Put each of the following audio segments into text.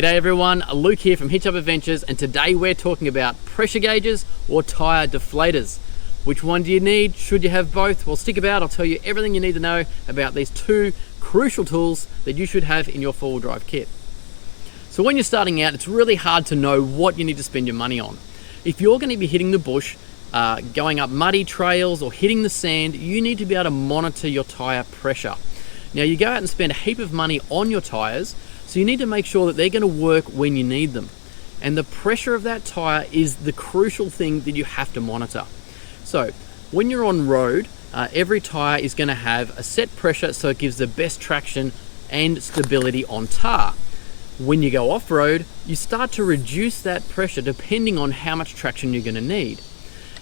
G'day everyone, Luke here from Hitch Up Adventures, and today we're talking about pressure gauges or tyre deflators. Which one do you need? Should you have both? Well, stick about, I'll tell you everything you need to know about these two crucial tools that you should have in your four-wheel drive kit. So when you're starting out, it's really hard to know what you need to spend your money on. If you're going to be hitting the bush, going up muddy trails or hitting the sand, you need to be able to monitor your tyre pressure. Now you go out and spend a heap of money on your tyres, so you need to make sure that they're going to work when you need them. And the pressure of that tyre is the crucial thing that you have to monitor. So when you're on road, every tyre is going to have a set pressure so it gives the best traction and stability on tar. When you go off-road, you start to reduce that pressure depending on how much traction you're going to need.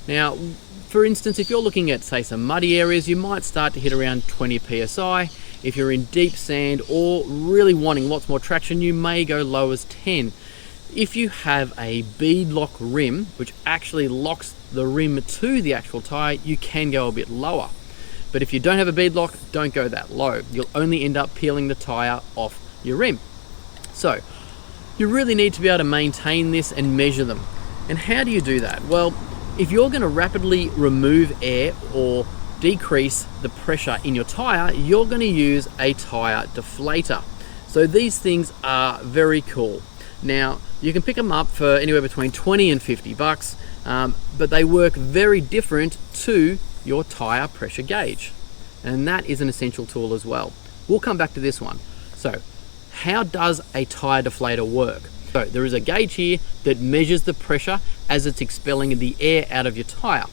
Now, for instance, if you're looking at, say, some muddy areas, you might start to hit around 20 psi. If you're in deep sand or really wanting lots more traction, you may go low as 10. If you have a bead lock rim, which actually locks the rim to the actual tyre, you can go a bit lower. But if you don't have a bead lock, don't go that low. You'll only end up peeling the tyre off your rim. So you really need to be able to maintain this and measure them. And how do you do that? Well, if you're going to rapidly remove air or decrease the pressure in your tyre, you're going to use a tyre deflator. So these things are very cool. Now you can pick them up for anywhere between 20 and 50 bucks, but they work very different to your tyre pressure gauge, and that is an essential tool as well. We'll come back to this one. So how does a tyre deflator work? So there is a gauge here that measures the pressure as it's expelling the air out of your tyre.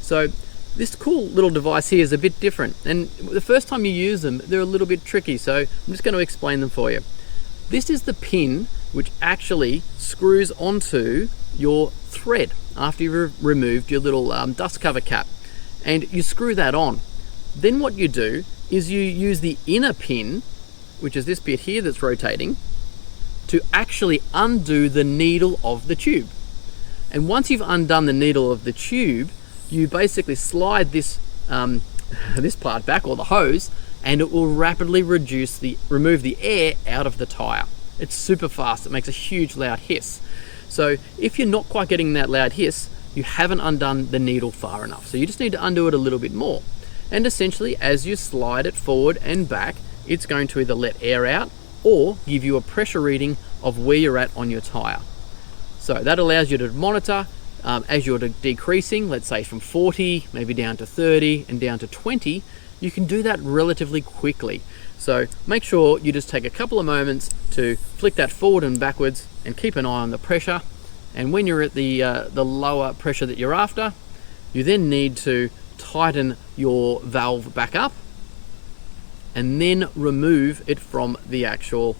So this cool little device here is a bit different, and the first time you use them, they're a little bit tricky, so I'm just going to explain them for you. This is the pin which actually screws onto your thread after you've removed your little dust cover cap, and you screw that on. Then what you do is you use the inner pin, which is this bit here that's rotating, to actually undo the needle of the tube. And once you've undone the needle of the tube, you basically slide this this part back, or the hose, and it will rapidly remove the air out of the tyre. It's super fast. It makes a huge loud hiss. So if you're not quite getting that loud hiss, you haven't undone the needle far enough. So you just need to undo it a little bit more. And essentially, as you slide it forward and back, it's going to either let air out or give you a pressure reading of where you're at on your tyre. So that allows you to monitor as you're decreasing, let's say from 40, maybe down to 30 and down to 20, you can do that relatively quickly. So make sure you just take a couple of moments to flick that forward and backwards and keep an eye on the pressure. And when you're at the lower pressure that you're after, you then need to tighten your valve back up and then remove it from the actual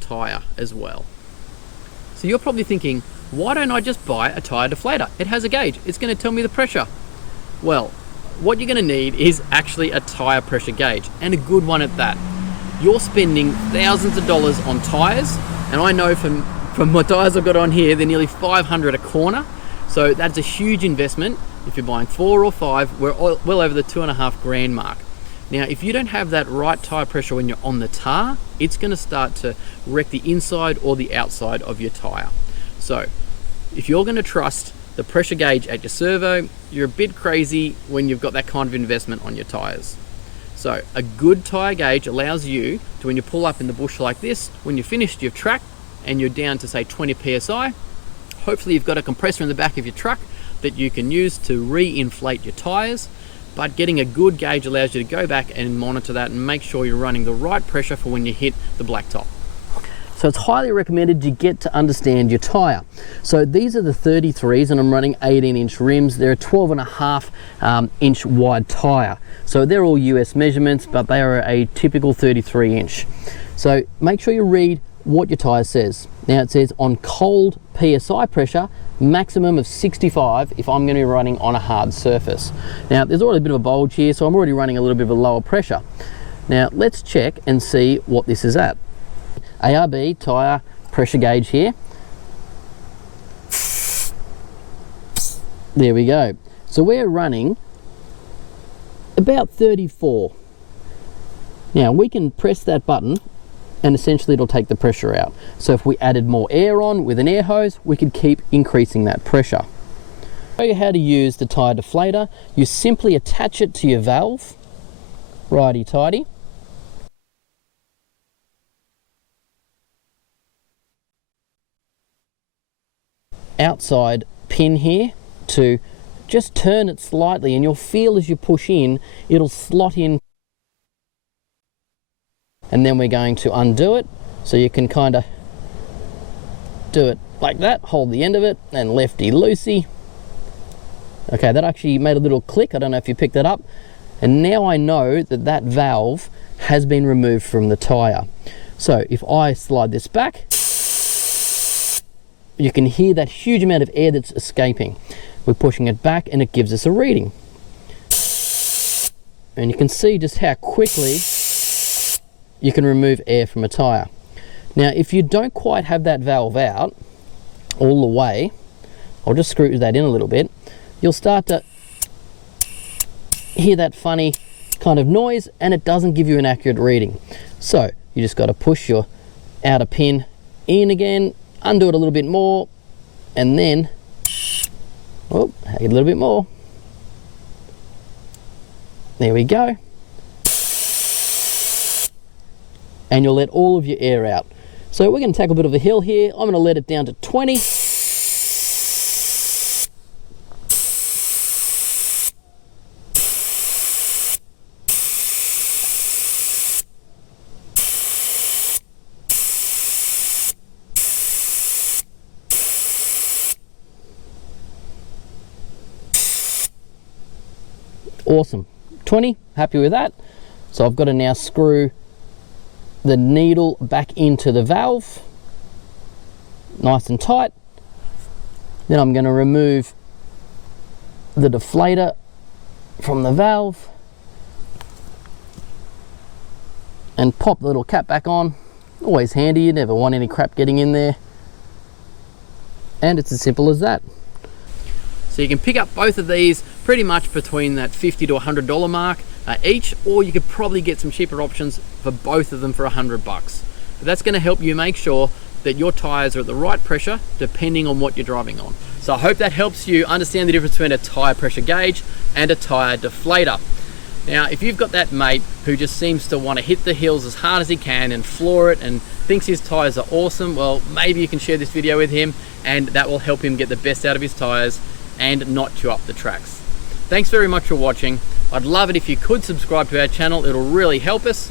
tyre as well. So you're probably thinking, why don't I just buy a tyre deflator? It has a gauge, it's going to tell me the pressure. Well, what you're going to need is actually a tyre pressure gauge, and a good one at that. You're spending thousands of dollars on tyres, and I know from my tyres I've got on here, they're nearly $500 a corner, so that's a huge investment. If you're buying 4 or 5, we're well over the $2.5 grand mark. Now, if you don't have that right tyre pressure when you're on the tar, it's going to start to wreck the inside or the outside of your tyre. So if you're going to trust the pressure gauge at your servo, you're a bit crazy when you've got that kind of investment on your tyres. So a good tyre gauge allows you to, when you pull up in the bush like this, when you've finished your track and you're down to say 20 psi, hopefully you've got a compressor in the back of your truck that you can use to re-inflate your tyres. But getting a good gauge allows you to go back and monitor that and make sure you're running the right pressure for when you hit the blacktop. So it's highly recommended you get to understand your tyre. So these are the 33s, and I'm running 18-inch rims. They're a 12.5 inch wide tyre. So they're all US measurements, but they are a typical 33-inch. So make sure you read what your tyre says. Now it says on cold PSI pressure, maximum of 65 if I'm going to be running on a hard surface. Now there's already a bit of a bulge here, so I'm already running a little bit of a lower pressure. Now let's check and see what this is at. ARB tyre pressure gauge here. There we go. So we're running about 34. Now we can press that button and essentially it'll take the pressure out. So if we added more air on with an air hose, we could keep increasing that pressure. Show you how to use the Tyre Deflator. You simply attach it to your valve, righty-tighty. Outside pin here to just turn it slightly, and you'll feel as you push in, it'll slot in. And then we're going to undo it, so you can kind of do it like that, hold the end of it, and lefty-loosey. Okay, that actually made a little click. I don't know if you picked that up. And now I know that that valve has been removed from the tyre. So if I slide this back, you can hear that huge amount of air that's escaping. We're pushing it back and it gives us a reading. And you can see just how quickly you can remove air from a tyre. Now, if you don't quite have that valve out all the way, I'll just screw that in a little bit, you'll start to hear that funny kind of noise, and it doesn't give you an accurate reading. So you just got to push your outer pin in again, undo it a little bit more, and then a little bit more. There we go. And you'll let all of your air out. So we're going to take a bit of a hill here. I'm going to let it down to 20. Awesome. 20, happy with that. So I've got to now screw the needle back into the valve, nice and tight. Then I'm going to remove the deflator from the valve and pop the little cap back on. Always handy, you never want any crap getting in there. And it's as simple as that. So you can pick up both of these pretty much between that $50 to $100 mark each, or you could probably get some cheaper options for both of them for $100. But that's going to help you make sure that your tires are at the right pressure depending on what you're driving on. So I hope that helps you understand the difference between a tire pressure gauge and a tire deflator. Now, if you've got that mate who just seems to want to hit the hills as hard as he can and floor it and thinks his tires are awesome, well, maybe you can share this video with him and that will help him get the best out of his tires and not chew up the tracks. Thanks very much for watching. I'd love it if you could subscribe to our channel. It'll really help us.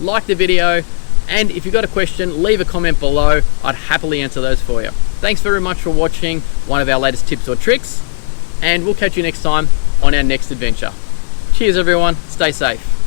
Like the video, and if you've got a question, leave a comment below. I'd happily answer those for you. Thanks very much for watching one of our latest tips or tricks, and we'll catch you next time on our next adventure. Cheers everyone, stay safe.